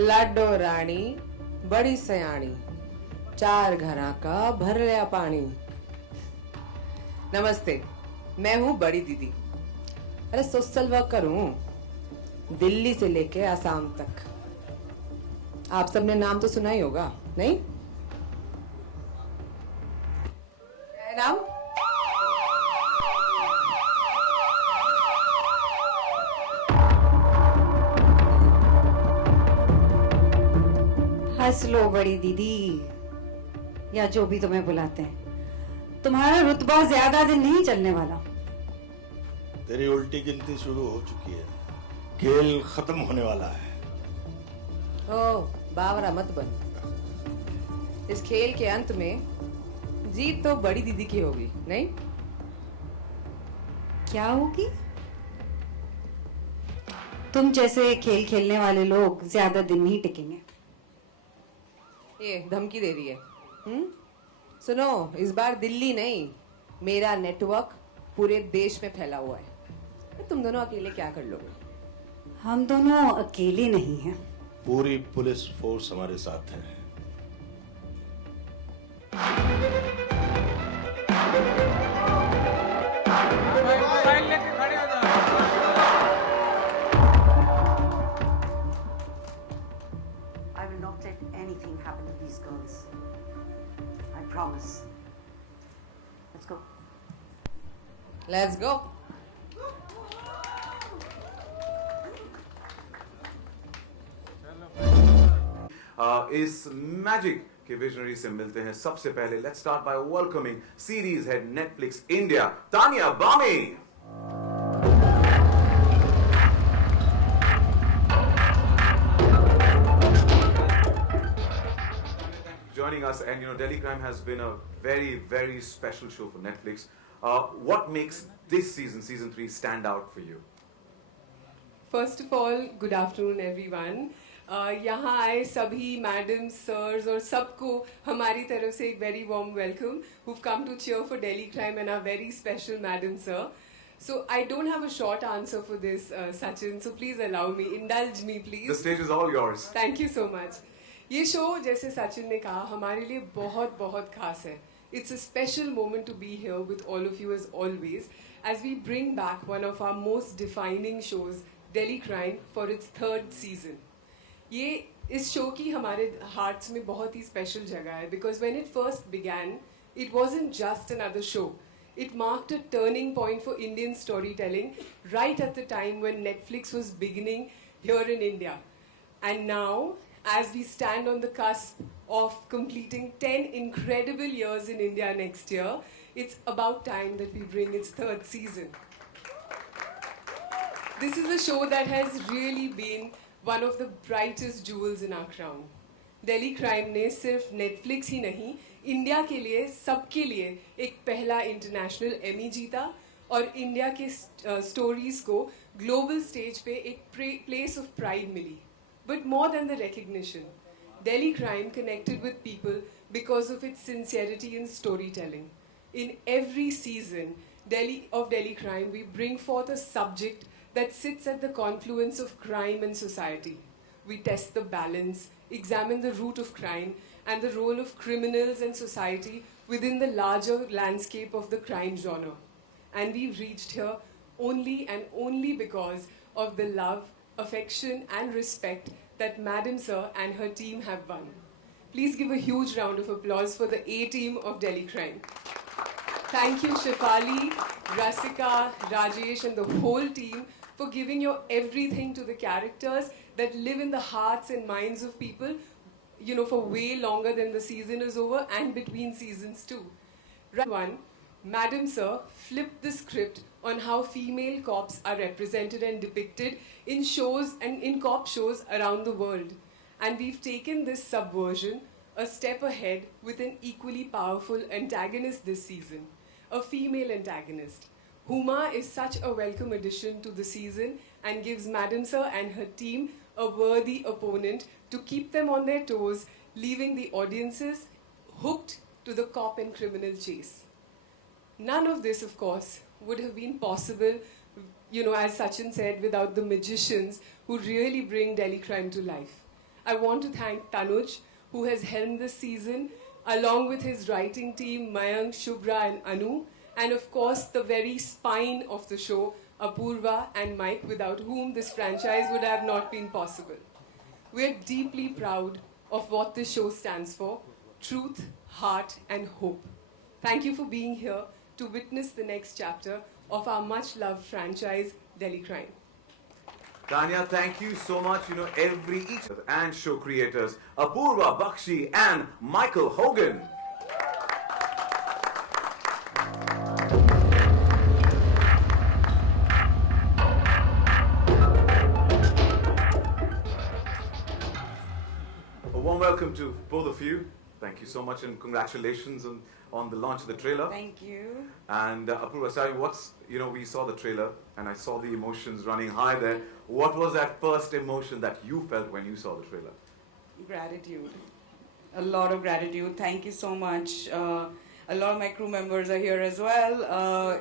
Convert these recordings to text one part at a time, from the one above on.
लाडो रानी बड़ी सयानी, चार घरा का भर लिया पानी। नमस्ते, मैं हूँ बड़ी दीदी। अरे सोशल वर्कर हूँ, दिल्ली से लेके आसाम तक। आप सबने नाम तो सुना ही होगा, नहीं? क्या है नाम? हंस लो बड़ी दीदी, या जो भी तुम्हें बुलाते हैं। तुम्हारा रुतबा ज्यादा दिन नहीं चलने वाला। तेरी उल्टी गिनती शुरू हो चुकी है, खेल खत्म होने वाला है। ओ बावरा मत बन। इस खेल के अंत में जीत तो बड़ी दीदी की होगी, नहीं? क्या होगी? तुम जैसे खेल खेलने वाले लोग ज्यादा दिन नहीं टिकेंगे। ये धमकी दे रही है। सुनो, इस बार दिल्ली नहीं, मेरा नेटवर्क पूरे देश में फैला हुआ है। तुम दोनों अकेले क्या कर लोगे? हम दोनों अकेले नहीं हैं। पूरी पुलिस फोर्स हमारे साथ है। I will not let anything happen to these girls. I promise. Let's go. Let's go. इस मैजिक के विजनरी से मिलते हैं सबसे पहले। Let's start by welcoming series head Netflix India, Tania बामी। Joining us, and Delhi Crime has been a very special show for Netflix. What makes this season 3 stand out for you? First of all, good afternoon everyone. यहाँ आए सभी madam, sirs और सबको हमारी तरफ से एक very warm welcome who've come to cheer for Delhi Crime and our very special madam sir. So I don't have a short answer for this, Sachin. So please allow me, indulge me please. The stage is all yours. Thank you so much. ये show जैसे सचिन ने कहा हमारे लिए बहुत खास है. It's a special moment to be here with all of you as always, as we bring back one of our most defining shows, Delhi Crime, for its 3rd season. ये इस शो की हमारे हार्ट्स में बहुत ही special जगह है, because when it first began, it wasn't just another show. It marked a turning point for Indian storytelling right at the time when Netflix was beginning here in India. And now, as we stand on the cusp of completing 10 incredible years in India next year, it's about time that we bring its 3rd season. This is a show that has really been one of the brightest jewels in our crown. Delhi Crime ने सिर्फ Netflix ही नहीं, India के लिए, सबके लिए एक पहला international Amy जीता और इंडिया के स्टोरीज को ग्लोबल स्टेज पे एक प्लेस ऑफ प्राइड मिली. But more than the recognition, Delhi Crime connected with people because of its sincerity in storytelling. In every season of Delhi Crime, we bring forth a subject that sits at the confluence of crime and society. We test the balance, examine the root of crime, and the role of criminals and society within the larger landscape of the crime genre. And we've reached here only and only because of the love, affection and respect that Madam Sir and her team have won. Please give a huge round of applause for the A-team of Delhi Crime. Thank you Shefali, Rasika, Rajesh and the whole team for giving your everything to the characters that live in the hearts and minds of people, for way longer than the season is over and between seasons too. One, Madam Sir flipped the script on how female cops are represented and depicted in shows and in cop shows around the world. And we've taken this subversion a step ahead with an equally powerful antagonist this season, a female antagonist. Huma is such a welcome addition to the season and gives Madam Sir and her team a worthy opponent to keep them on their toes, leaving the audiences hooked to the cop and criminal chase. None of this, of course, would have been possible, as Sachin said, without the magicians who really bring Delhi Crime to life. I want to thank Tanuj, who has helmed this season, along with his writing team, Mayank, Shubhra, and Anu, and of course, the very spine of the show, Apurva and Mike, without whom this franchise would have not been possible. We're deeply proud of what this show stands for: truth, heart, and hope. Thank you for being here to witness the next chapter of our much-loved franchise, Delhi Crime. Tanya, thank you so much. Each and show creators, Apurva Bakshi and Michael Hogan. A warm welcome to both of you. Thank you so much and congratulations on the launch of the trailer. Thank you. And Apurva, sorry, we saw the trailer and I saw the emotions running high there. What was that first emotion that you felt when you saw the trailer? Gratitude. A lot of gratitude. Thank you so much. A lot of my crew members are here as well.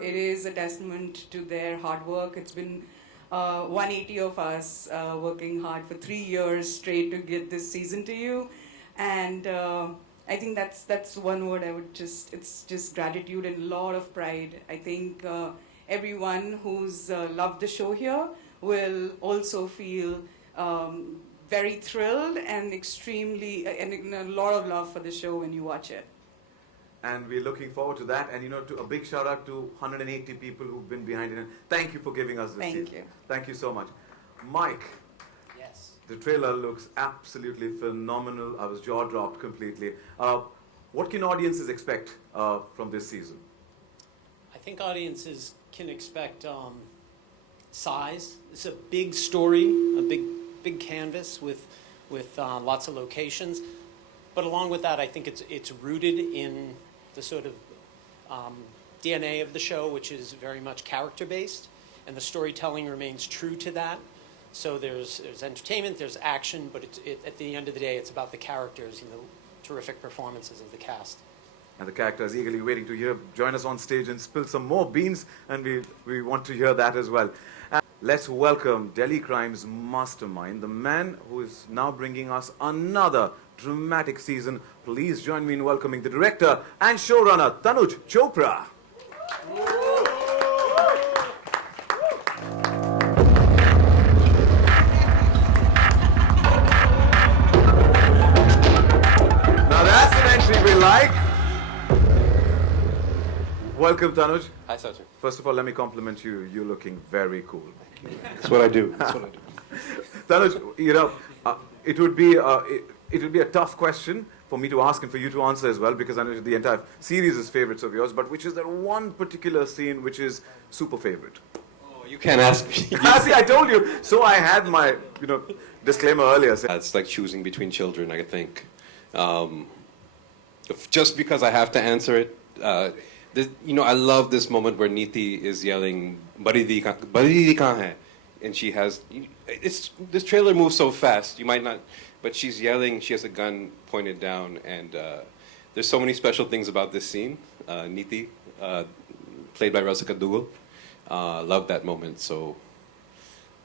It is a testament to their hard work. It's been 180 of us working hard for 3 years straight to get this season to you. And I think that's one word I would it's just gratitude and a lot of pride. I think everyone who's loved the show here will also feel very thrilled and and a lot of love for the show when you watch it. And we're looking forward to that. And to a big shout out to 180 people who've been behind it. And thank you for giving us this season. Thank you. Thank you so much. Mike. Yes. The trailer looks absolutely phenomenal. I was jaw dropped completely. What can audiences expect from this season? I think audiences can expect size. It's a big story, a big canvas with lots of locations. But along with that, I think it's rooted in the sort of DNA of the show, which is very much character-based, and the storytelling remains true to that. So there's entertainment, there's action, but at the end of the day, it's about the characters and the terrific performances of the cast. And the character is eagerly waiting to join us on stage and spill some more beans, and we want to hear that as well. And let's welcome Delhi Crime's mastermind, the man who is now bringing us another dramatic season. Please join me in welcoming the director and showrunner, Tanuj Chopra. Now that's an entry we like. Welcome, Tanuj. Hi, Sachin. First of all, let me compliment you. You're looking very cool. That's what I do. That's what I do. Tanuj, it would be a tough question for me to ask and for you to answer as well, because I know the entire series is favorites of yours, but which is that one particular scene which is super favorite? Oh, you can't ask me. See, I told you. So I had my, disclaimer earlier. It's like choosing between children, I think. Just because I have to answer it, I love this moment where Neeti is yelling, "Badi di kahan hai?" And she has, this trailer moves so fast, you might not, but she's yelling, she has a gun pointed down, and there's so many special things about this scene. Neeti, played by Rasika Dugal, loved that moment, so.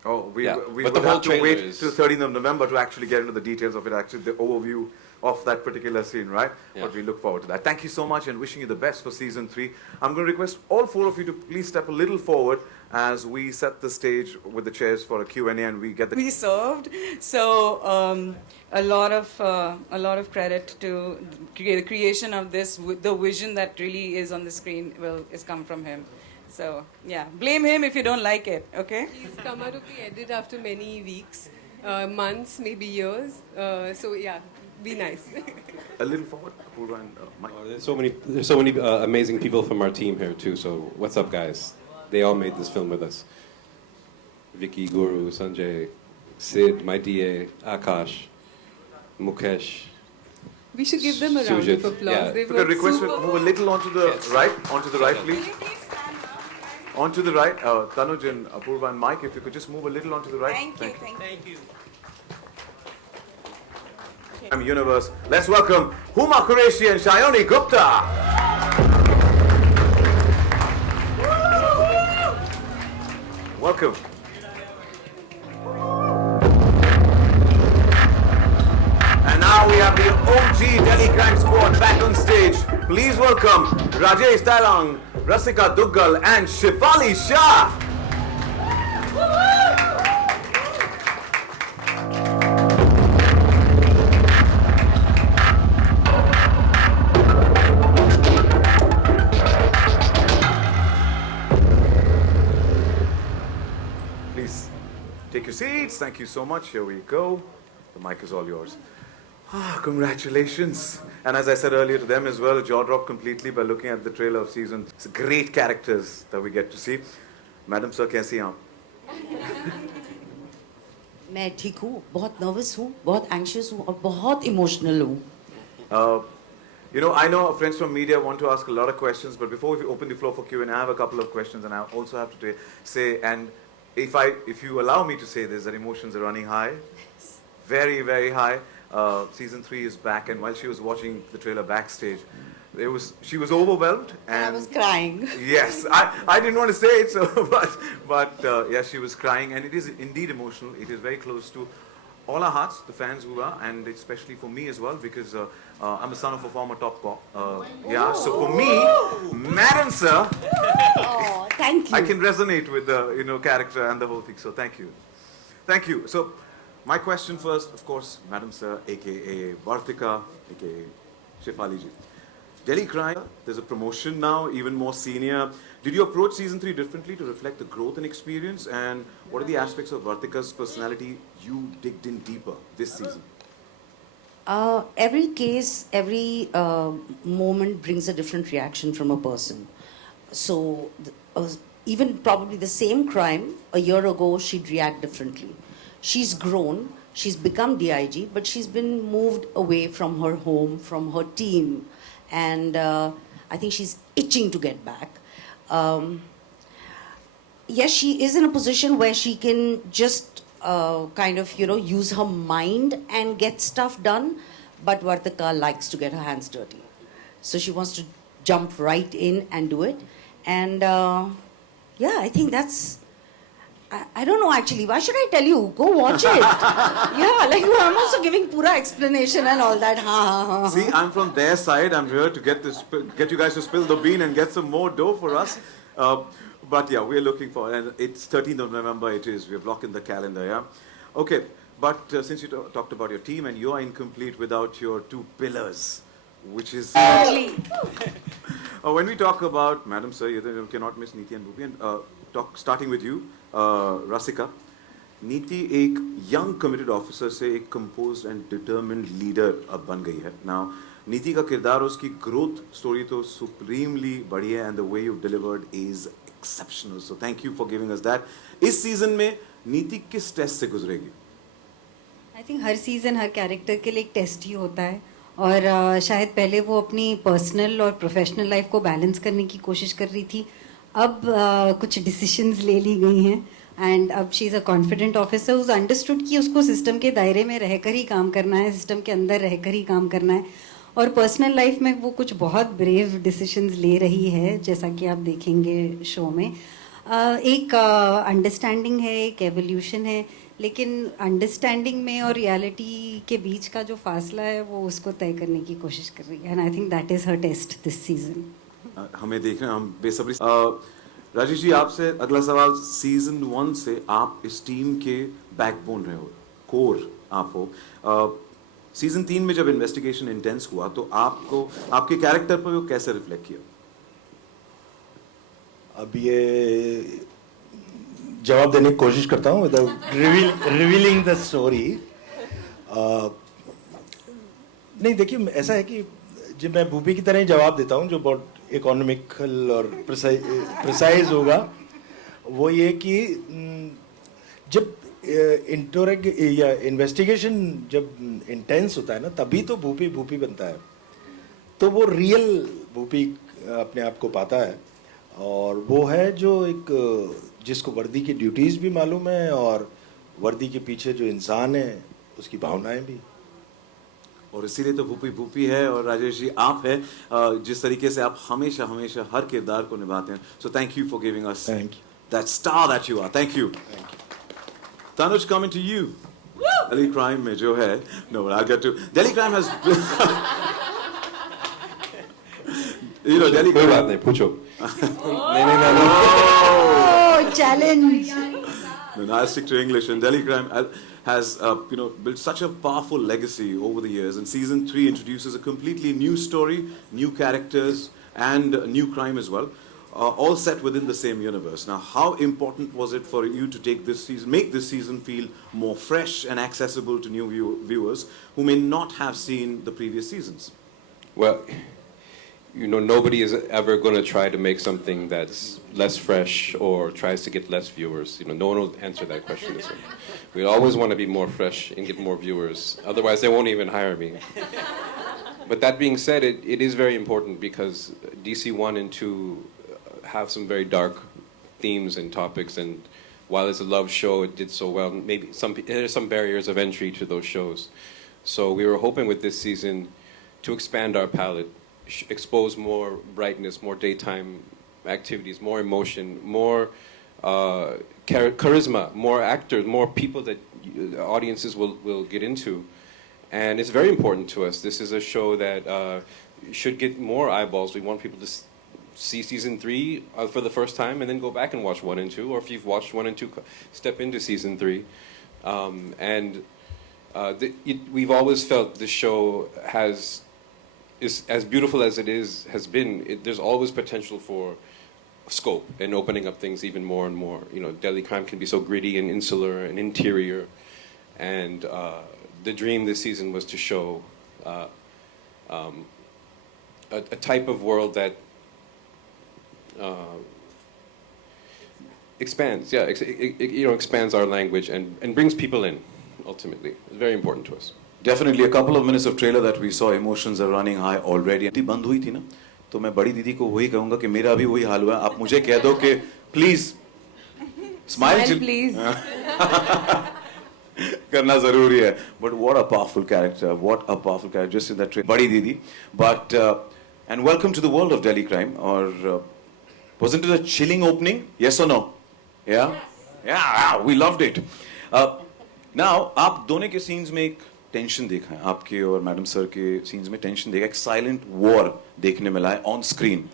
Oh, we Yeah. will But the whole have to trailer wait is- till 13th of November to actually get into the details of it, actually the overview of that particular scene, right? Yeah. But we look forward to that. Thank you so much and wishing you the best for season 3. I'm going to request all 4 of you to please step a little forward as we set the stage with the chairs for a Q&A and we get the... We served. So a lot of credit to the creation of this. The vision that really is on the screen is come from him. So yeah, blame him if you don't like it. Okay. He's come out of the edit after many weeks, months, maybe years. So yeah, be nice. A little forward, Apurva and Mike. There's so many amazing people from our team here too, so what's up, guys? They all made this film with us. Vicky, Guru, Sanjay, Sid, my DA, Akash, Mukesh. We should give them a round Sujit, of applause. yeah. They've If we could worked request super to move a little onto the right, please. Can you please stand up? Onto the right, Tanuj and Apurva and Mike, if you could just move a little onto the right. Thank you. Thank you. Universe. Let's welcome Huma, Qureshi and Sayani Gupta. Welcome. OG Delhi Crime Squad back on stage. Please welcome Rajesh Talang, Rasika Dugal, and Shefali Shah. Please take your seats. Thank you so much. Here we go. The mic is all yours. Congratulations. And as I said earlier to them as well, jaw dropped completely by looking at the trailer of season. It's great characters that we get to see. Madam sir, कैसी हैं आप? मैं ठीक हूँ, बहुत nervous हूँ, बहुत anxious हूँ और बहुत emotional हूँ. You know, I know friends from media want to ask a lot of questions, but before we open the floor for Q&A, I have a couple of questions, and I also have to say, and if you allow me to say this, that emotions are running high, very, very high. Season 3 is back, and while she was watching the trailer backstage, she was overwhelmed, and I was crying. Yes, I didn't want to say it, so but yes, she was crying, and it is indeed emotional. It is very close to all our hearts, the fans who are, and especially for me as well, because I'm the son of a former top cop. Yeah, so for me, Madam Sir, Oh, thank you. I can resonate with the character and the whole thing. So thank you. So my question first, of course, Madam Sir, aka Vartika, aka Shefali ji. Delhi Crime, there's a promotion now, even more senior. Did you approach season 3 differently to reflect the growth and experience? And what are the aspects of Vartika's personality you digged in deeper this season? Every case, every moment brings a different reaction from a person. So even probably the same crime, a year ago, she'd react differently. She's grown, she's become DIG, but she's been moved away from her home, from her team. And I think she's itching to get back. Yes, she is in a position where she can just use her mind and get stuff done. But Vartika likes to get her hands dirty. So she wants to jump right in and do it. And I think that's... I don't know actually. Why should I tell you? Go watch it. I'm also giving pura explanation and all that. See, I'm from their side. I'm here to get you guys to spill the bean and get some more dough for us. But yeah, we're looking for, and it's 13th of November. It is. We're blocking the calendar. Yeah. Okay. But since you talked about your team, and you are incomplete without your two pillars, which is. When we talk about Madam Sir, you cannot miss Neeti and Bhupi. And starting with you. Rasika, नीति एक young committed officer से एक composed and determined leader अब बन गई है. Now, नीति का किरदार और उसकी growth story तो supremely बढ़िया है, and the way you've delivered is exceptional. So thank you for giving us that. इस season में नीति किस test से गुजरेगी? I think her season her character के लिए एक test ही होता है, और शायद पहले वो अपनी personal और professional life को balance करने की कोशिश कर रही थी. अब कुछ डिसीशंस ले ली गई हैं, एंड अब she is a confident officer who's understood कि उसको सिस्टम के दायरे में रहकर ही काम करना है, सिस्टम के अंदर रहकर ही काम करना है, और पर्सनल लाइफ में वो कुछ बहुत ब्रेव डिसीशंस ले रही है, जैसा कि आप देखेंगे शो में. एक अंडरस्टैंडिंग है, एक एवोल्यूशन है, लेकिन अंडरस्टैंडिंग में और रियलिटी के बीच का जो फासला है वो उसको तय करने की कोशिश कर रही है, and I think that is her test this season. हमें देखना, हम बेसब्री. राजेश जी, आपसे अगला सवाल. सीजन 1 से आप इस टीम के बैकबोन रहे हो, कोर आप हो. सीजन 3 में जब इन्वेस्टिगेशन इंटेंस हुआ तो आपको आपके कैरेक्टर पर वो कैसे रिफ्लेक्ट किया? अब ये जवाब देने की कोशिश करता हूँ विदाउट रिवीलिंग द स्टोरी. नहीं, देखिए ऐसा है कि जब मैं भूपी की तरह ही जवाब देता हूँ जो बहुत इकोनॉमिकल और प्रिसाइज होगा, वो ये कि जब या इन्वेस्टिगेशन जब इंटेंस होता है ना, तभी तो भूपी भूपी बनता है. तो वो रियल भूपी अपने आप को पाता है, और वो है जो एक जिसको वर्दी की ड्यूटीज़ भी मालूम है और वर्दी के पीछे जो इंसान है उसकी भावनाएं भी. और इसीलिए तो भूपी भूपी है. और राजेश जी, आप हैं जिस तरीके से आप हमेशा हमेशा हर किरदार को निभाते हैं. So thank you for giving us that star that you are. Thank you. Tanuj, coming to you. Delhi crime में जो है, no, I'll get to. Delhi crime has, you know, Delhi कोई बात crime. नहीं पूछो नहीं नहीं नहीं Oh, challenge. No, I'll stick to English. And Delhi crime has, built such a powerful legacy over the years. And season 3 introduces a completely new story, new characters, and a new crime as well. All set within the same universe. Now, how important was it for you to take this season, make this season feel more fresh and accessible to new viewers who may not have seen the previous seasons? Well, you know, nobody is ever going to try to make something that's less fresh or tries to get less viewers. You know, no one will answer that question this way. We always want to be more fresh and get more viewers. Otherwise, they won't even hire me. But that being said, it is very important because DC 1 and 2 have some very dark themes and topics, and while it's a love show, it did so well. Maybe there's some barriers of entry to those shows. So we were hoping with this season to expand our palette, expose more brightness, more daytime activities, more emotion, more charisma, more actors, more people that audiences will get into. And it's very important to us. This is a show that should get more eyeballs. We want people to see season 3 for the first time and then go back and watch 1 and 2, or if you've watched 1 and 2, step into season 3. We've always felt this show is as beautiful as it has been. There's always potential for scope and opening up things even more and more. You know, Delhi crime can be so gritty and insular and interior, and the dream this season was to show a type of world that expands, expands our language and brings people in, ultimately. It's very important to us. Definitely, a couple of minutes of trailer that we saw, emotions are running high already. इतनी बंद हुई थी ना, तो मैं बड़ी दीदी को वही कहूँगा कि मेरा भी वही हाल हुआ है. आप मुझे कह दो कि please smile please. करना जरूरी है. But what a powerful character! What a powerful character just in that trailer. बड़ी दीदी. But and welcome to the world of Delhi crime. Or wasn't it a chilling opening? Yes or no? Yeah. Yes. Yeah, we loved it. Now, आप दोनों के scenes में एक tension देखा है, आपके और मैडम सर के सीन्स में टेंशन देखा, एक साइलेंट वॉर देखने मिला है ऑन स्क्रीन.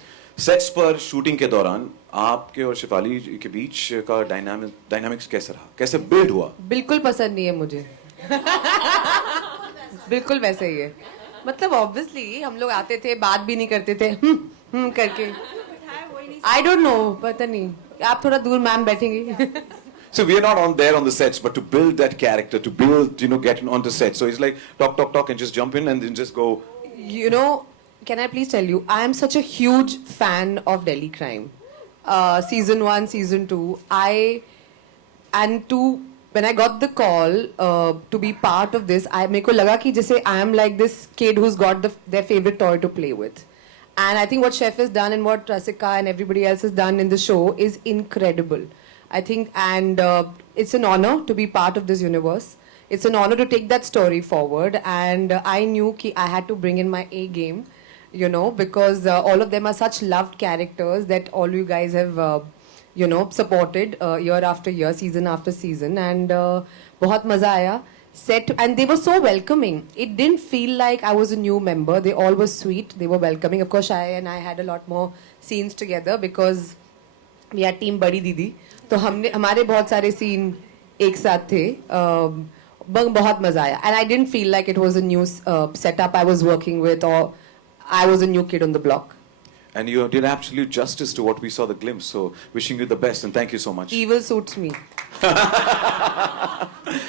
सेट्स पर शूटिंग के दौरान आपके और शेफाली के बीच का डायनामिक्स कैसा रहा, कैसे बिल्ड हुआ? बिल्कुल पसंद नहीं है मुझे. बिल्कुल वैसे ही है. मतलब ऑब्वियसली हम लोग आते थे, बात भी नहीं करते थे करके. आई डोंट नो, पता नहीं. आप थोड़ा दूर मैम बैठेंगे. So we are not on the sets, but to build that character, to build, get on the set. So it's like talk, and just jump in and then just go. You know, can I please tell you, I am such a huge fan of Delhi Crime. Season 1, Season 2. When I got the call to be part of this, मेरे को लगा कि जैसे I am like this kid who's got their favorite toy to play with. And I think what Chef has done and what Rasika and everybody else has done in the show is incredible. I think, and it's an honor to be part of this universe. It's an honor to take that story forward, and I knew that I had to bring in my A game, because all of them are such loved characters that all you guys have, supported year after year, season after season, and बहुत मजा आया. And they were so welcoming. It didn't feel like I was a new member. They all were sweet. They were welcoming. Of course, Shah and I had a lot more scenes together because we are team Badi Didi. तो हमारे बहुत सारे scene एक साथ थे. बहुत मजा आया. And I didn't feel like it was a new setup I was working with, or I was a new kid on the block. And you did absolute justice to what we saw the glimpse. So wishing you the best and thank you so much. Evil suits me.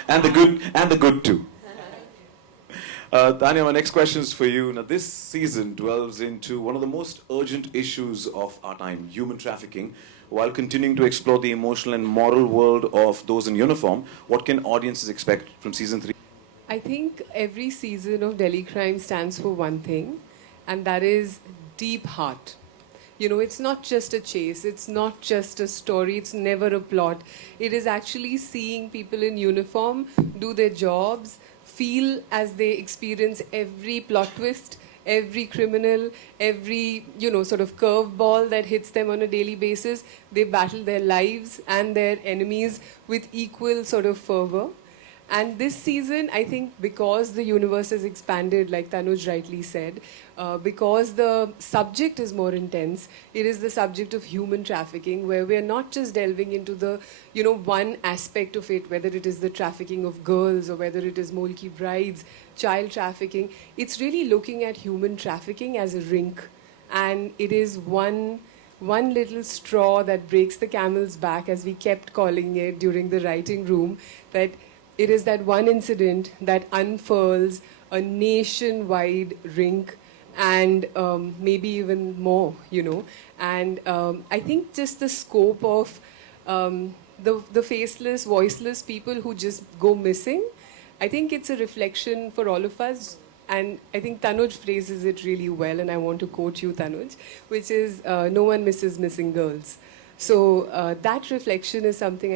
And the good too. Tanya, my next question is for you. Now, this season dwells into one of the most urgent issues of our time, human trafficking. While continuing to explore the emotional and moral world of those in uniform, what can audiences expect from season 3? I think every season of Delhi Crime stands for one thing, and that is deep heart. It's not just a chase, it's not just a story, it's never a plot. It is actually seeing people in uniform do their jobs, feel as they experience every plot twist, every criminal, every, sort of curveball that hits them on a daily basis. They battle their lives and their enemies with equal sort of fervor. And this season, I think because the universe has expanded, like Tanuj rightly said, because the subject is more intense, it is the subject of human trafficking, where we are not just delving into the, one aspect of it, whether it is the trafficking of girls or whether it is Molki brides, child trafficking. It's really looking at human trafficking as a rink. And it is one little straw that breaks the camel's back, as we kept calling it during the writing room, that it is that one incident that unfurls a nationwide rink and maybe even more, And I think just the scope of the faceless, voiceless people who just go missing, I think it's a reflection for all of us. And I think Tanuj phrases it really well, and I want to quote you, Tanuj, which is, no one misses missing girls. So that reflection is something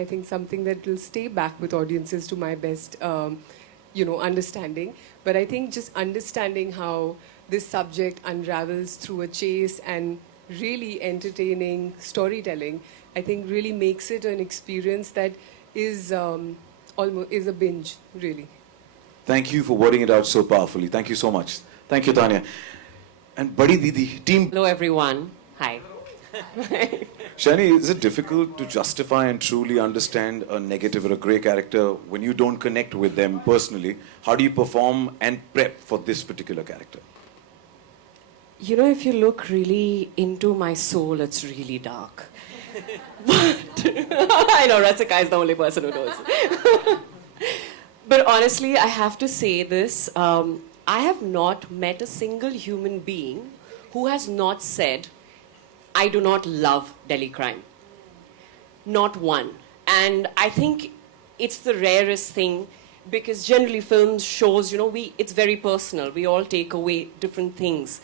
that will stay back with audiences to my best, understanding. But I think just understanding how this subject unravels through a chase and really entertaining storytelling, I think really makes it an experience that is almost is a binge, really. Thank you for wording it out so powerfully. Thank you so much. Thank you, Tanya. And Badi Didi, team. Hello, everyone. Hi. Shani, is it difficult to justify and truly understand a negative or a grey character when you don't connect with them personally? How do you perform and prep for this particular character? If you look really into my soul, it's really dark. But I know Rasika is the only person who knows. But honestly, I have to say this. I have not met a single human being who has not said, I do not love Delhi crime. Not one. And I think it's the rarest thing, because generally films, shows, it's very personal. We all take away different things.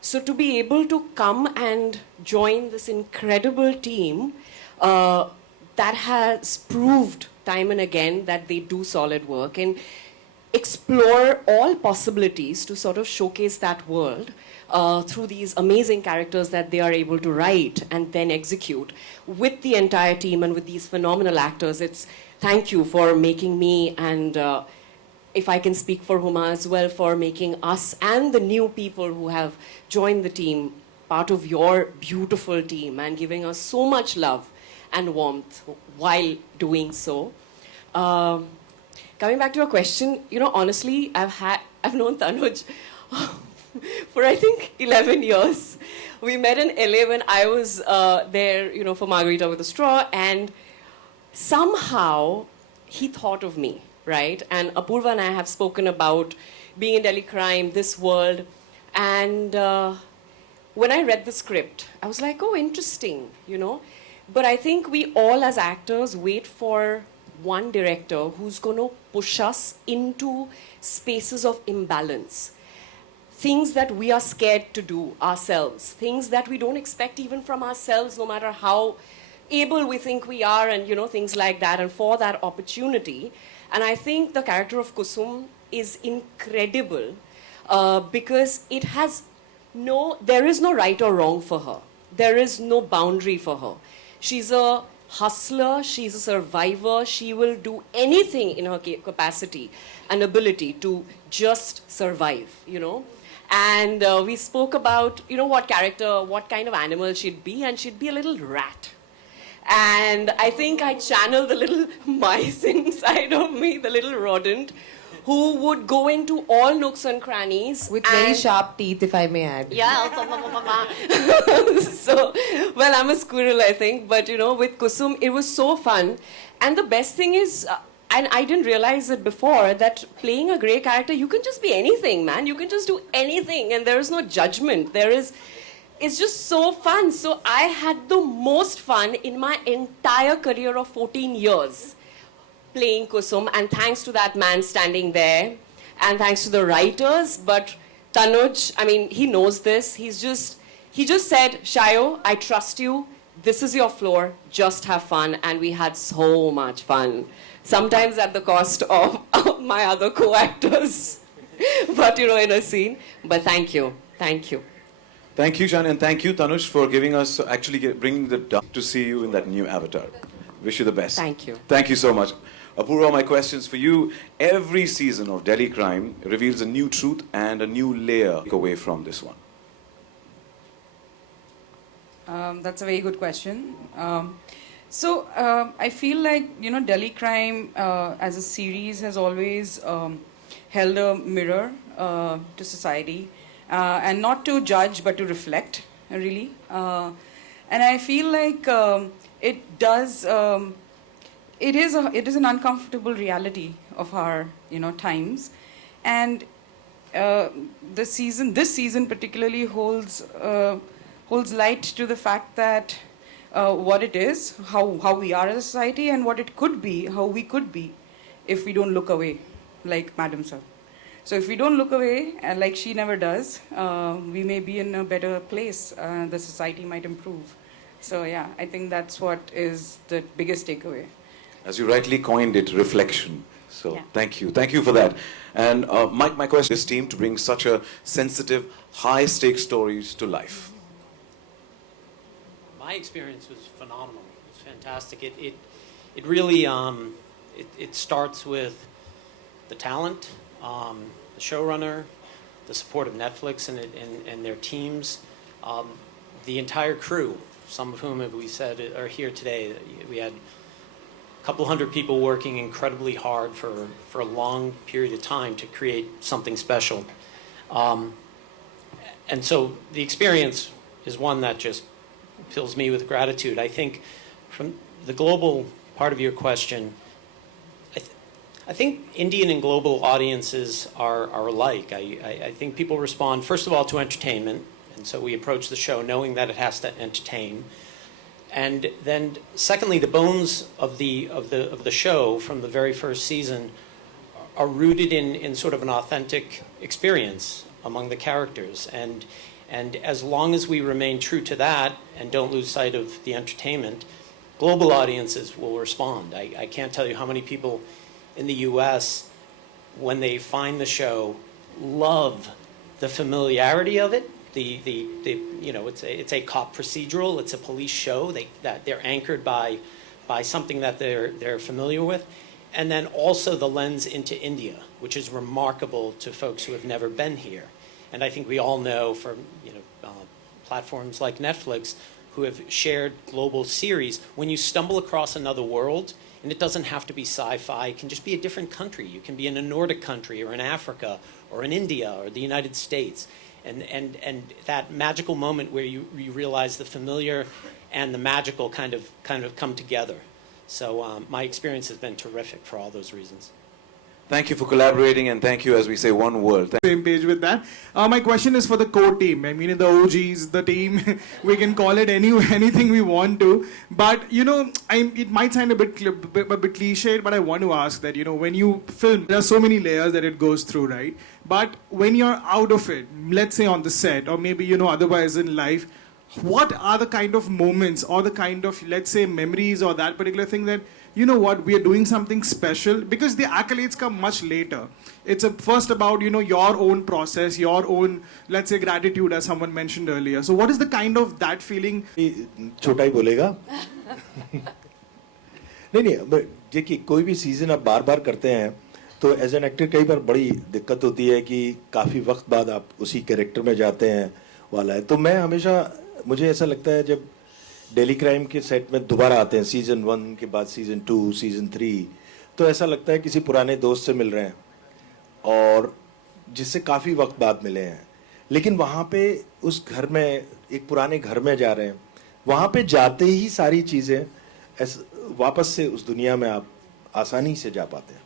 So to be able to come and join this incredible team that has proved time and again that they do solid work and explore all possibilities to sort of showcase that world through these amazing characters that they are able to write and then execute with the entire team and with these phenomenal actors. It's thank you for making me, and if I can speak for Huma as well, for making us and the new people who have joined the team part of your beautiful team and giving us so much love and warmth while doing so. Coming back to your question, honestly, I've known Tanuj for I think 11 years. We met in LA when I was there, for Margarita with a Straw, and somehow he thought of me, right? And Apurva and I have spoken about being in Delhi crime, this world, and when I read the script, I was like, oh, interesting, But I think we all as actors wait for one director who's going to push us into spaces of imbalance. Things that we are scared to do ourselves. Things that we don't expect even from ourselves, no matter how able we think we are, and, things like that. And for that opportunity. And I think the character of Kusum is incredible because it has there is no right or wrong for her. There is no boundary for her. She's a hustler, she's a survivor, she will do anything in her capacity and ability to just survive, And we spoke about, what character, what kind of animal she'd be, and she'd be a little rat. And I think I channeled the little mice inside of me, the little rodent, who would go into all nooks and crannies. With very sharp teeth, if I may add. Yeah. So, well, I'm a squirrel, I think. But, with Kusum, it was so fun. And the best thing is, and I didn't realize it before, that playing a grey character, you can just be anything, man. You can just do anything. And there is no judgment. It's just so fun. So I had the most fun in my entire career of 14 years playing Kusum, and thanks to that man standing there, and thanks to the writers. But Tanuj, he knows this. He just said, Shayo, I trust you. This is your floor. Just have fun. And we had so much fun. Sometimes at the cost of my other co-actors. But, in a scene. But thank you. Thank you. Thank you, Shan, and thank you, Tanuj, for giving us, bringing the duck to see you in that new avatar. Wish you the best. Thank you. Thank you so much. Apurva, my questions for you. Every season of Delhi Crime reveals a new truth and a new layer away from this one. That's a very good question. I feel like, Delhi Crime as a series has always held a mirror to society, and not to judge but to reflect, really. And I feel like it does. It is an uncomfortable reality of our times, and this season particularly holds light to the fact that what it is, how we are as a society, and what it could be, how we could be, if we don't look away, like Madam said. So if we don't look away, like she never does, we may be in a better place. The society might improve. So yeah, I think that's what is the biggest takeaway. As you rightly coined it, reflection. So Yeah. thank you for that. And my question is, team to bring such a sensitive, high-stakes stories to life. My experience was phenomenal. It was fantastic. It really it starts with the talent, the showrunner, the support of Netflix and their teams, the entire crew. Some of whom, as we said, are here today. We had a couple hundred people working incredibly hard for a long period of time to create something special. And so the experience is one that just fills me with gratitude. I think from the global part of your question, I think Indian and global audiences are alike. I think people respond, first of all, to entertainment, and so we approach the show knowing that it has to entertain. And then, secondly, the bones of the show from the very first season are rooted in sort of an authentic experience among the characters. And as long as we remain true to that and don't lose sight of the entertainment, global audiences will respond. I can't tell you how many people in the U.S., when they find the show, love the familiarity of it. It's a cop procedural. It's a police show. That they're anchored by something that they're familiar with, and then also the lens into India, which is remarkable to folks who have never been here. And I think we all know from platforms like Netflix, who have shared global series, when you stumble across another world, and it doesn't have to be sci-fi, it can just be a different country. You can be in a Nordic country, or in Africa, or in India, or the United States. And that magical moment where you realize the familiar and the magical kind of come together. So my experience has been terrific for all those reasons. Thank you for collaborating, and thank you, as we say, one world. Same page with that. My question is for the core team. I mean, the OGs, the team, we can call it anything we want to. But, it might sound a bit cliched, but I want to ask that, when you film, there are so many layers that it goes through, right? But when you're out of it, let's say on the set, or maybe, otherwise in life, what are the kind of moments or the kind of, let's say, memories or that particular thing that, we are doing something special? Because the accolades come much later. It's first about, your own process, your own, let's say, gratitude, as someone mentioned earlier. So what is the kind of that feeling? छोटा ही बोलेगा नहीं देखिए कोई भी season आप बार-बार करते हैं तो एज एन एक्टर कई बार बड़ी दिक्कत होती है कि काफ़ी वक्त बाद आप उसी कैरेक्टर में जाते हैं वाला है. तो मैं हमेशा मुझे ऐसा लगता है जब डेली क्राइम के सेट में दोबारा आते हैं सीजन 1 के बाद सीजन 2 सीजन 3 तो ऐसा लगता है किसी पुराने दोस्त से मिल रहे हैं और जिससे काफ़ी वक्त बाद मिले हैं, लेकिन वहाँ पे उस घर में एक पुराने घर में जा रहे हैं, वहाँ पे जाते ही सारी चीज़ें वापस से उस दुनिया में आप आसानी से जा पाते हैं.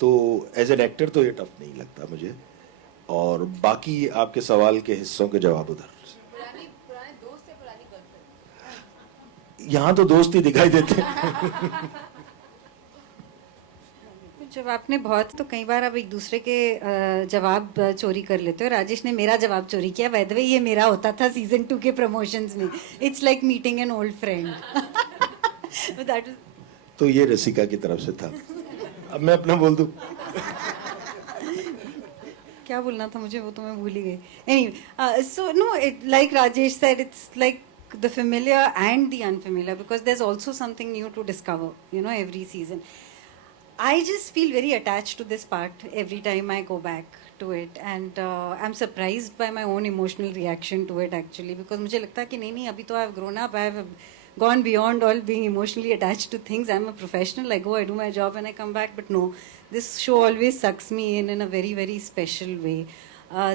तो एज एन एक्टर तो ये टफ नहीं लगता मुझे. और बाकी आपके सवाल के हिस्सों के जवाब उधर. यहाँ तो दोस्त ही दिखाई देते हैं. जब आपने बहुत तो कई बार आप एक दूसरे के जवाब चोरी कर लेते हो. राजेश ने मेरा जवाब चोरी किया. बाय द वे ये मेरा होता था सीजन 2 के प्रमोशंस में. It's like meeting an old friend. तो ये रसिका की तरफ से था. अब मैं अपना बोल दूं. क्या बोलना था मुझे वो तो मैं भूल ही गई. Anyway, so no, like Rajesh said, it's like the familiar and the unfamiliar, because there's also something new to discover, you know, every season. I just feel very attached to this part every time I go back to it, and I'm surprised by my own emotional reaction to it actually, because मुझे लगता है कि नहीं अभी तो I've grown up, I've gone beyond all being emotionally attached to things. I'm a professional, I go, I do my job and I come back, but no, this show always sucks me in a very, very special way.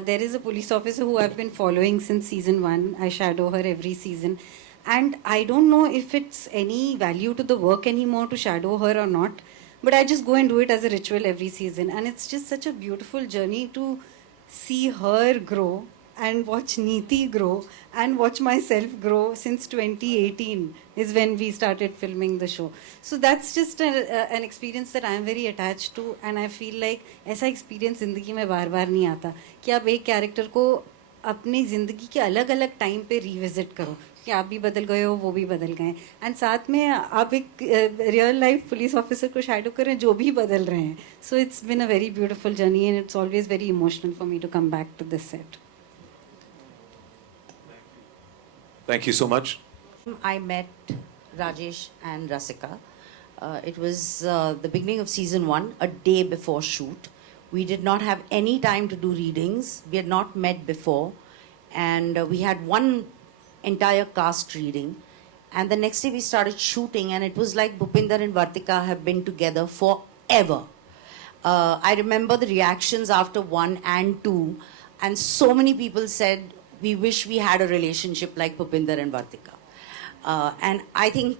There is a police officer who I've been following since season 1. I shadow her every season, and I don't know if it's any value to the work anymore to shadow her or not, but I just go and do it as a ritual every season, and it's just such a beautiful journey to see her grow and watch Neeti grow and watch myself grow. Since 2018 is when we started filming the show. So that's just an experience that I'm very attached to, and I feel like ऐसा experience जिंदगी में बार बार नहीं आता कि आप एक character को अपनी ज़िंदगी के अलग अलग टाइम पे रिविजिट करो कि आप भी बदल गए हो, वो भी बदल गए, एंड साथ में आप एक रियल लाइफ पुलिस ऑफिसर को शैडो करें जो भी बदल रहे हैं. So it's been a very beautiful journey and it's always very emotional for me to come back to this set. Thank you so much. I met Rajesh and Rasika. It was the beginning of season 1, a day before shoot. We did not have any time to do readings. We had not met before. And we had one entire cast reading. And the next day we started shooting, and it was like Bhupinder and Vartika have been together forever. I remember the reactions after 1 and 2. And so many people said, we wish we had a relationship like Bhupinder and Vartika. And I think,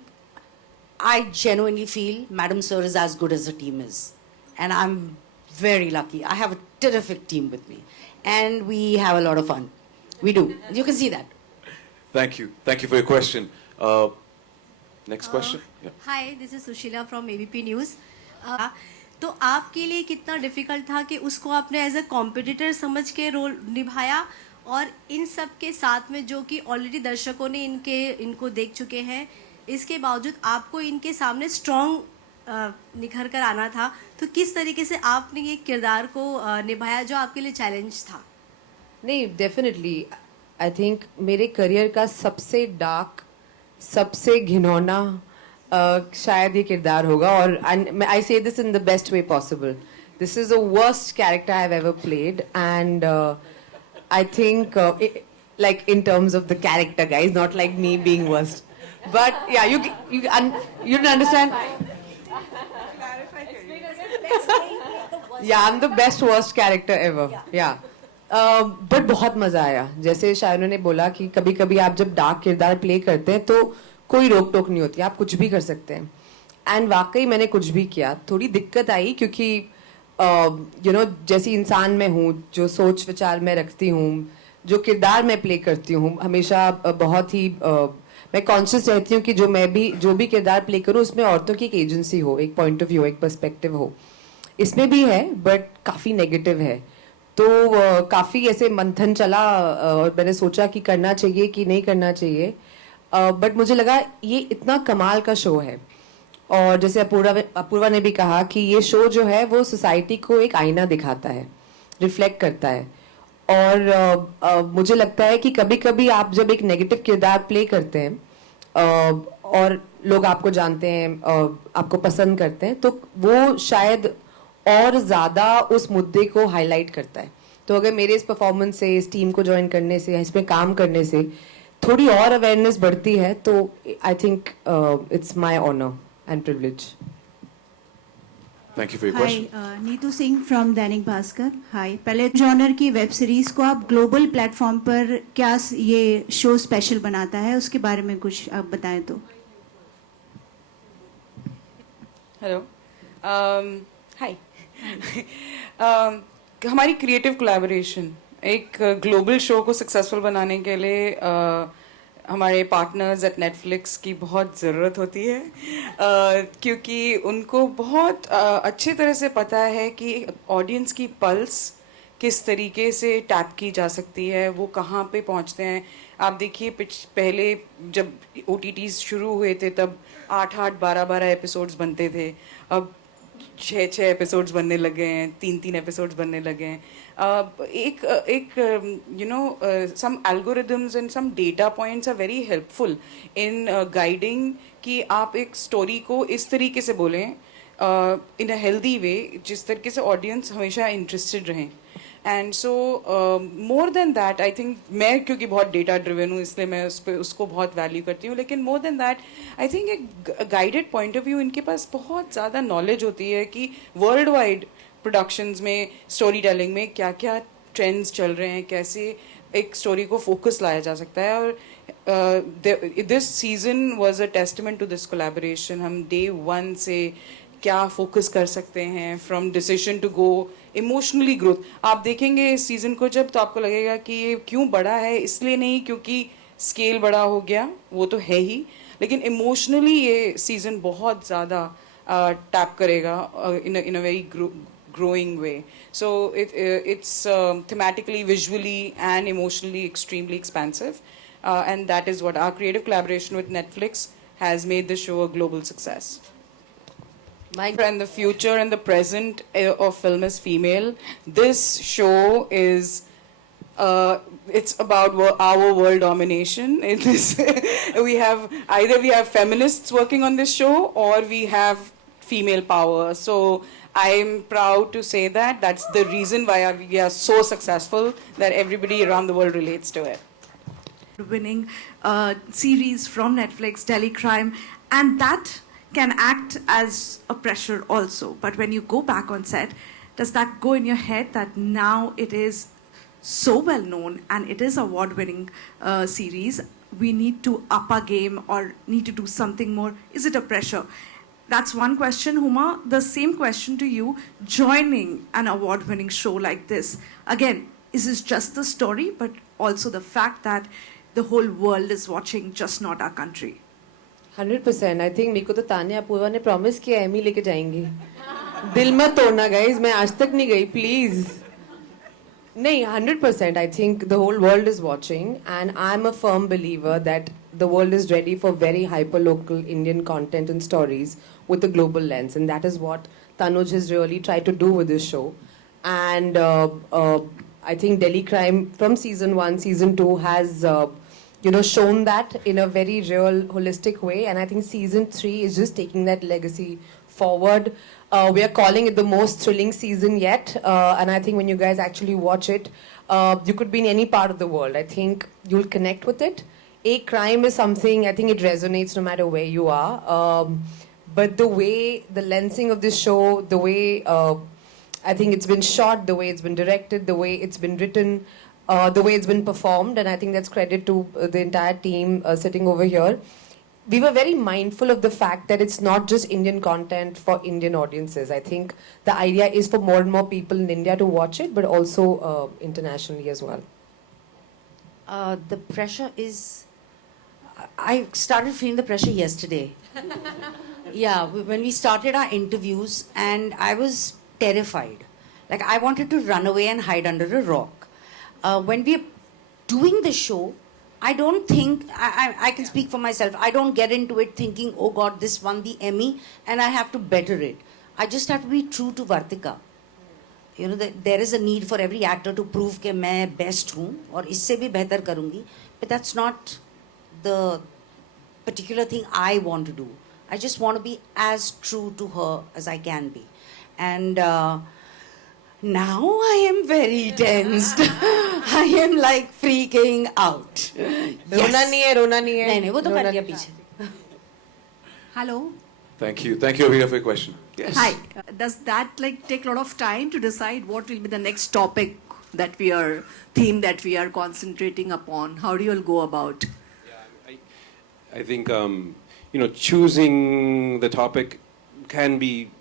I genuinely feel Madam Sir is as good as the team is. And I'm very lucky. I have a terrific team with me. And we have a lot of fun. We do. You can see that. Thank you. Thank you for your question. Next question. Yeah. Hi, this is Sushila from ABP News. तो आपके लिए कितना difficult था कि उसको आपने as a competitor समझ के रोल निभाया, और इन सब के साथ में जो कि ऑलरेडी दर्शकों ने इनको देख चुके हैं, इसके बावजूद आपको इनके सामने स्ट्रॉन्ग निखर कर आना था, तो किस तरीके से आपने ये किरदार को निभाया जो आपके लिए चैलेंज था? नहीं, डेफिनेटली आई थिंक मेरे करियर का सबसे डार्क, सबसे घिनौना शायद ये किरदार होगा, और आई से this in the best way possible. This is the worst character I have ever played, and I think, like in terms of the character, guys, not like me being worst. But yeah, you don't understand. Yeah, I'm the best worst character ever. Yeah. But बहुत मजा आया. जैसे शायरों ने बोला कि कभी-कभी आप जब डार्क किरदार प्ले करते हैं तो कोई रोक टोक नहीं होती, आप कुछ भी कर सकते हैं. एंड वाकई मैंने कुछ भी किया. थोड़ी दिक्कत आई क्योंकि जैसी इंसान मैं हूँ, जो सोच विचार मैं रखती हूँ, जो किरदार मैं प्ले करती हूँ, हमेशा बहुत ही मैं कॉन्शियस रहती हूँ कि जो भी किरदार प्ले करूँ उसमें औरतों की एक एजेंसी हो, एक पॉइंट ऑफ व्यू, एक पर्सपेक्टिव हो. इसमें भी है बट काफ़ी नेगेटिव है. तो काफ़ी ऐसे मंथन चला और मैंने सोचा कि करना चाहिए कि नहीं करना चाहिए, बट मुझे लगा ये इतना कमाल का शो है. और जैसे अपूर्वा ने भी कहा कि ये शो जो है वो सोसाइटी को एक आईना दिखाता है, रिफ्लेक्ट करता है. और मुझे लगता है कि कभी कभी आप जब एक नेगेटिव किरदार प्ले करते हैं और लोग आपको जानते हैं, आपको पसंद करते हैं, तो वो शायद और ज़्यादा उस मुद्दे को हाईलाइट करता है. तो अगर मेरे इस परफॉर्मेंस से, इस टीम को ज्वाइन करने से, इसमें काम करने से थोड़ी और अवेयरनेस बढ़ती है, तो I think it's my honour and privilege. Thank you for your question. Hi, Neetu Singh from Dainik Bhaskar. Hi, पहले जॉनर की वेब सीरीज को आप ग्लोबल प्लेटफॉर्म पर क्या ये शो स्पेशल बनाता है, उसके बारे में कुछ आप बताएं तो. हेलो, हाय. हमारी क्रिएटिव कोलैबोरेशन एक ग्लोबल शो को सक्सेसफुल बनाने के लिए हमारे पार्टनर्स एट नेटफ्लिक्स की बहुत ज़रूरत होती है, क्योंकि उनको बहुत अच्छे तरह से पता है कि ऑडियंस की पल्स किस तरीके से टैप की जा सकती है, वो कहाँ पे पहुँचते हैं. आप देखिए पहले जब OTTs शुरू हुए थे तब 8-8, 12-12 एपिसोड्स बनते थे. अब छः एपिसोड्स बनने लगे हैं, 3 एपिसोड्स बनने लगे हैं. Some algorithms and some data points are very helpful in guiding कि आप एक स्टोरी को इस तरीके से बोलें in a healthy way, जिस तरीके से ऑडियंस हमेशा इंटरेस्टेड रहें. And so more than that I think, मैं क्योंकि बहुत डेटा ड्रिवन हूँ इसलिए मैं उसको बहुत वैल्यू करती हूँ, लेकिन more than that I think एक गाइडेड पॉइंट ऑफ व्यू, इनके पास बहुत ज़्यादा नॉलेज होती है कि वर्ल्ड वाइड प्रोडक्शंस में, स्टोरी टेलिंग में क्या क्या ट्रेंड्स चल रहे हैं, कैसे एक स्टोरी को फोकस लाया जा सकता है. और this season was a testament to this collaboration. हम डे 1 से क्या फोकस कर सकते हैं, from decision to go emotionally growth. आप देखेंगे इस सीजन को जब, तो आपको लगेगा कि ये क्यों बड़ा है, इसलिए नहीं क्योंकि स्केल बड़ा हो गया, वो तो है ही, लेकिन इमोशनली ये सीजन बहुत ज़्यादा टैप करेगा in a very growing way. So it's thematically, visually and emotionally extremely expansive, and that is what our creative collaboration with Netflix has made the show a global success. And the future and the present of film is female. This show is it's about our world domination. It is we have feminists working on this show, or we have female power. So I'm proud to say that that's the reason why we are so successful, that everybody around the world relates to it. Winning series from Netflix, Delhi Crime, and that can act as a pressure also. But when you go back on set, does that go in your head that now it is so well known and it is award-winning series, we need to up our game or need to do something more? Is it a pressure? That's one question. Huma, the same question to you. Joining an award-winning show like this, again, is this just the story, but also the fact that the whole world is watching, just not our country? 100%. I think मेरे को तो तान्या अपूर्वा ने promise किया Amy लेके जाएंगी. दिल मत तोड़ना गाइज, मैं आज तक नहीं गई, प्लीज. नहीं, 100%. I think the whole world is watching, and I'm a firm believer that the world is ready for very hyper-local Indian content and stories with a global lens, and that is what Tanuj has really tried to do with this show. And I think Delhi Crime from season 1, season 2 has shown that in a very real, holistic way, and I think season 3 is just taking that legacy forward. We are calling it the most thrilling season yet, and I think when you guys actually watch it, you could be in any part of the world. I think you'll connect with it. A crime is something, I think it resonates no matter where you are. But the way, the lensing of this show, the way I think it's been shot, the way it's been directed, the way it's been written, the way it's been performed, and I think that's credit to the entire team sitting over here. We were very mindful of the fact that it's not just Indian content for Indian audiences. I think the idea is for more and more people in India to watch it, but also internationally as well. The pressure is... I started feeling the pressure yesterday. Yeah, when we started our interviews, and I was terrified. Like, I wanted to run away and hide under a rock. When we're doing the show, I don't think, I can speak for myself, I don't get into it thinking, oh God, this won the Emmy and I have to better it. I just have to be true to Vartika. You know, there is a need for every actor to prove that I'm best हूँ और इससे भी बेहतर करूँगी. But that's not the particular thing I want to do. I just want to be as true to her as I can be. And now I am very tensed. I am like freaking out. रोना नहीं है, रोना नहीं है. नहीं, वो तो कर लिया पीछे. Hello. Thank you, Avira, for your question. Yes. Hi. Does that take a lot of time to decide what will be the next topic theme that we are concentrating upon? How do you all go about? Yeah, I think choosing the topic can be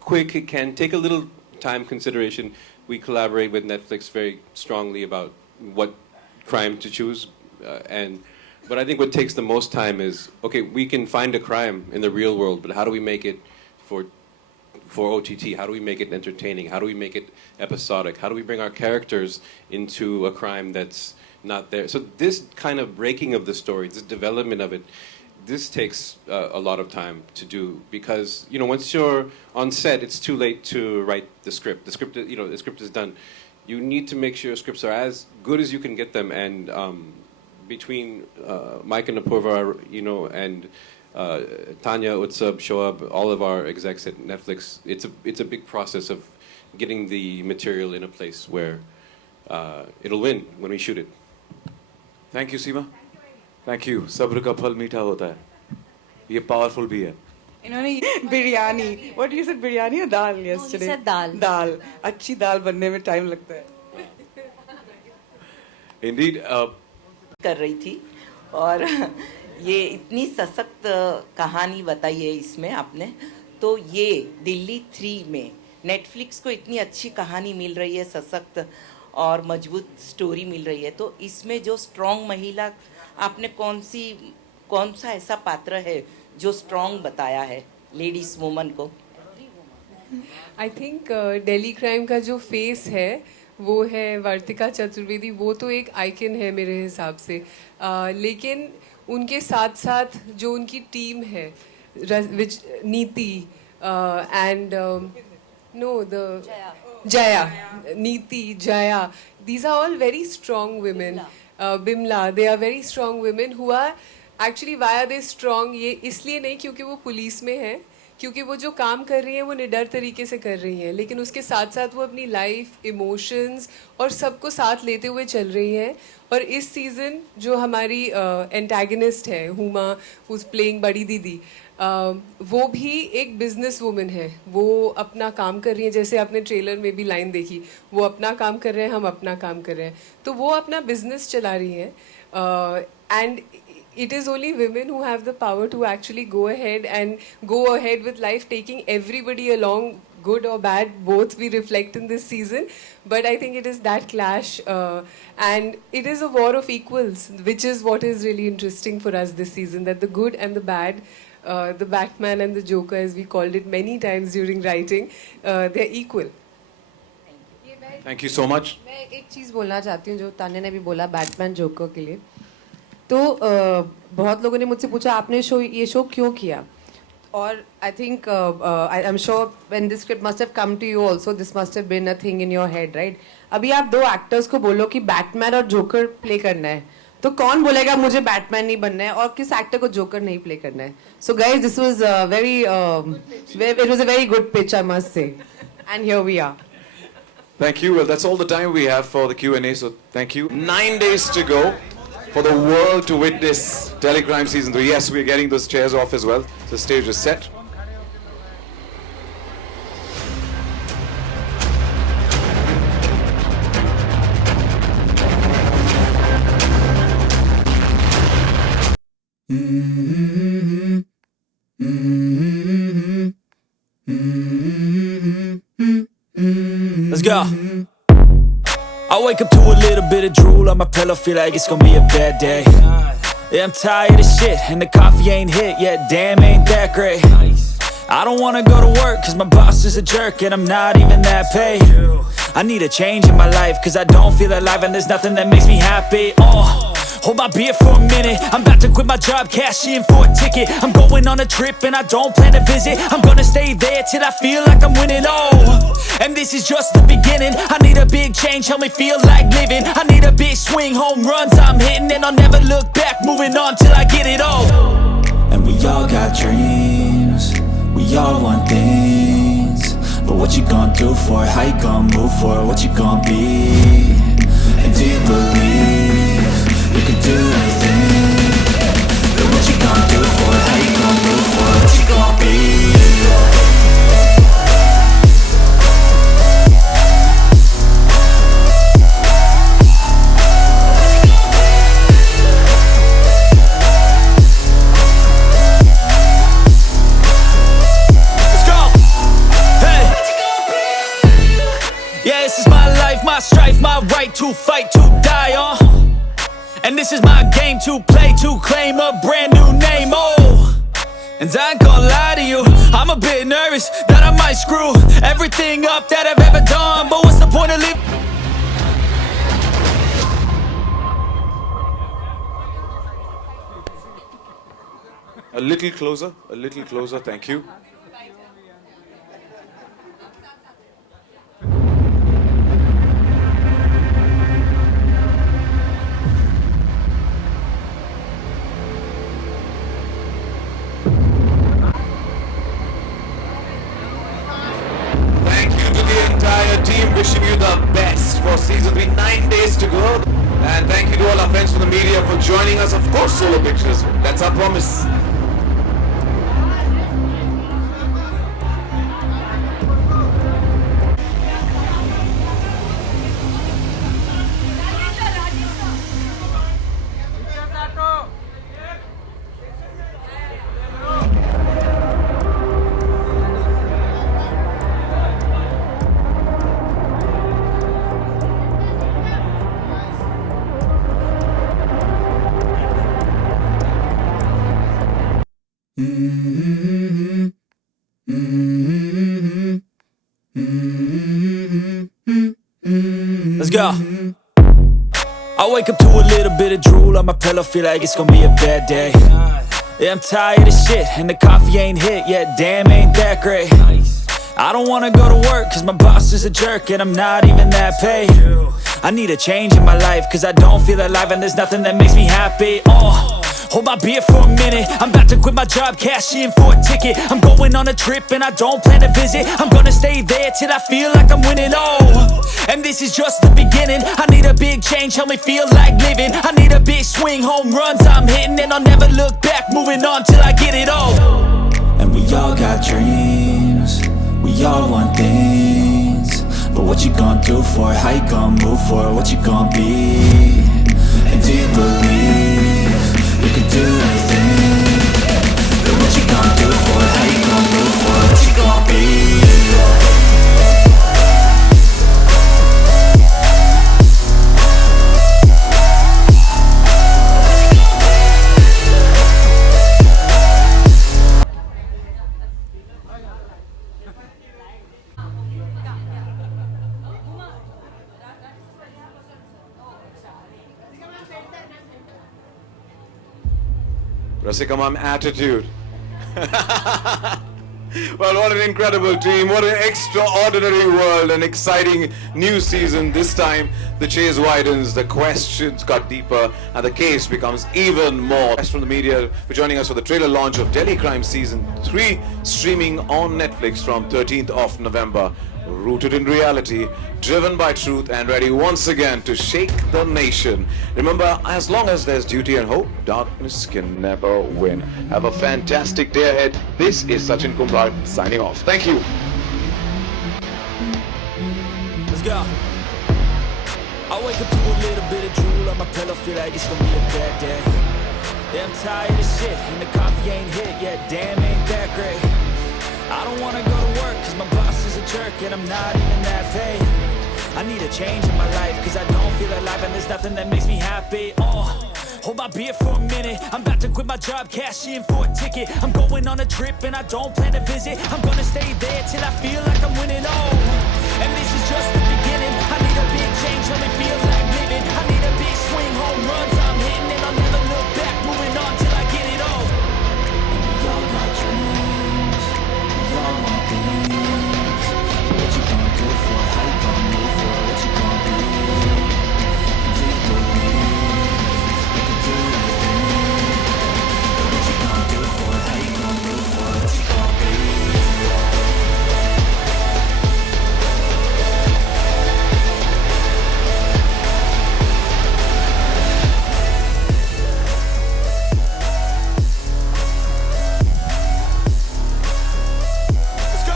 quick. It can take a little time consideration. We collaborate with Netflix very strongly about what crime to choose, but I think what takes the most time is, okay, we can find a crime in the real world, but how do we make it for OTT? How do we make it entertaining? How do we make it episodic? How do we bring our characters into a crime that's not there? So this kind of breaking of the story, this development of it, this takes a lot of time to do because once you're on set, it's too late to write the script. The script, the script is done. You need to make sure your scripts are as good as you can get them. And between Mike and Apurva, and Tanya, Utsab, Shoab, all of our execs at Netflix, it's a big process of getting the material in a place where it'll win when we shoot it. Thank you, Seema. Thank you. Sabr ka phal meetha hota hai. ये powerful भी है. इन्होंने biryani, what you said, biryani or dal yesterday? he said dal. दाल, अच्छी दाल बनने में time लगता है. Indeed. कर रही थी और ये इतनी सशक्त कहानी बताई है इसमें आपने, तो ये दिल्ली 3 में नेटफ्लिक्स को इतनी अच्छी कहानी मिल रही है, सशक्त और मजबूत स्टोरी मिल रही है, तो इसमें जो स्ट्रॉन्ग महिला आपने कौन सा ऐसा पात्र है जो स्ट्रॉन्ग बताया है लेडीज वुमन को? आई थिंक दिल्ली क्राइम का जो फेस है वो है वर्तिका चतुर्वेदी. वो तो एक आइकन है मेरे हिसाब से, लेकिन उनके साथ साथ जो उनकी टीम है, नीति and Jaya, Neeti, Jaya, these are all very strong women. Bimla, they are very strong women who are actually, why are they strong? ये इसलिए नहीं क्योंकि वो पुलिस में है, क्योंकि वो जो काम कर रही हैं वो निडर तरीके से कर रही हैं, लेकिन उसके साथ साथ वो अपनी लाइफ, इमोशंस और सबको साथ लेते हुए चल रही हैं. और इस सीज़न जो हमारी एंटागनिस्ट है हुमा, हु इज़ प्लेइंग बड़ी दीदी, वो भी एक बिजनेस वुमन है. वो अपना काम कर रही है, जैसे आपने ट्रेलर में भी लाइन देखी, वो अपना काम कर रहे हैं, हम अपना काम कर रहे हैं, तो वो अपना बिजनेस चला रही हैं. And it is only women who have the power to actually go ahead with life, taking everybody along, good or bad, both we reflect in this season. But I think it is that clash, and it is a war of equals, which is what is really interesting for us this season, that the good and the bad, the Batman and the Joker, as we called it many times during writing, they're equal. Thank you so much. मैं एक चीज़ बोलना चाहती हूँ जो तान्या ने भी बोला Batman joker के लिए. तो बहुत लोगों ने मुझसे पूछा आपने ये शो क्यों किया, और I think I am sure when this script must have come to you also, this must have been a thing in your head, right? अभी आप 2 एक्टर्स को बोलो कि बैटमैन और जोकर प्ले करना है, तो कौन बोलेगा मुझे बैटमैन नहीं बनना है, और किस एक्टर को जोकर नहीं प्ले करना है? So guys, this was it was a very good pitch, I must say, and here we are. Thank you. Well, that's all the time we have for the Q&A, so thank you. 9 days to go for the world to witness Delhi Crime Season 3. Yes, we're getting those chairs off as well. The stage is set. Let's go. I wake up to a little bit of drool on my pillow, feel like it's gonna be a bad day. Yeah, I'm tired of shit, and the coffee ain't hit yet, damn ain't that great. I don't wanna go to work, cause my boss is a jerk, and I'm not even that paid. I need a change in my life, cause I don't feel alive, and there's nothing that makes me happy. Hold my beer for a minute, I'm about to quit my job, cash in for a ticket. I'm going on a trip and I don't plan to visit, I'm gonna stay there till I feel like I'm winning, and this is just the beginning. I need a big change, help me feel like living. I need a big swing, home runs I'm hitting, and I'll never look back, moving on till I get it all. And we all got dreams, we all want things, but what you gonna do for it, how you gonna move for it, what you gonna be, and do you believe you can do anything? But what you gonna do for it? How you gonna move for it? What you gonna be? Let's go. Hey. Yeah, this is my life, my strife, my right to fight, to die on. And this is my game to play, to claim a brand new name, and I ain't gonna lie to you, I'm a bit nervous that I might screw everything up that I've ever done, but what's the point of living? A little closer, thank you. Thank you to the entire team, wishing you the best for season 3, 9 days to go. And thank you to all our friends from the media for joining us. Of course, solo pictures, that's our promise. Let's go. I wake up to a little bit of drool on my pillow, feel like it's gonna be a bad day. Yeah, I'm tired of shit, and the coffee ain't hit yet, damn, ain't that great. I don't wanna go to work, cause my boss is a jerk, and I'm not even that paid. I need a change in my life, cause I don't feel alive, and there's nothing that makes me happy. Hold my beer for a minute, I'm about to quit my job, cash in for a ticket. I'm going on a trip and I don't plan to visit. I'm gonna stay there till I feel like I'm winning, and this is just the beginning. I need a big change, help me feel like living. I need a big swing, home runs I'm hitting, and I'll never look back, moving on till I get it all. And we all got dreams, we all want things, but what you gonna do for it? How you gonna move for it? What you gonna be? And do you believe you can do anything? But what you gonna do for it? How you gonna move for it? What you gonna be? Rasika ma'am, attitude. Well, what an incredible team, what an extraordinary world, an exciting new season. This time, the chase widens, the questions got deeper, and the case becomes even more. Thanks from the media for joining us for the trailer launch of Delhi Crime Season 3, streaming on Netflix from 13th of November. Rooted in reality, driven by truth, and ready once again to shake the nation. Remember, as long as there's duty and hope, darkness can never win. Have a fantastic day ahead. This is Sachin Kumar signing off. Thank you. Let's go. I wake up to a little bit of drool on my pillow, feel like it's gonna be a bad day. Yeah, I'm tired of shit, and the coffee ain't hit yet, damn, ain't that great. I don't wanna go to work, cause my boss is a jerk, and I'm not even that paid. I need a change in my life, cause I don't feel alive, and there's nothing that makes me happy. Hold my beer for a minute, I'm about to quit my job, cash in for a ticket. I'm going on a trip and I don't plan to visit. I'm gonna stay there till I feel like I'm winning, and this is just the beginning. I need a big change, help me feel like living. I need a big swing, home runs I'm hitting, and I'll never look back, moving on till I get it all. And we all got dreams, we all want things, but what you gonna do for it? How you gonna move for it? What you gonna be? And do you believe you can do anything? But what you gonna do for it? How you gonna move for it? What you gonna be? Let's go!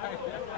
Hey!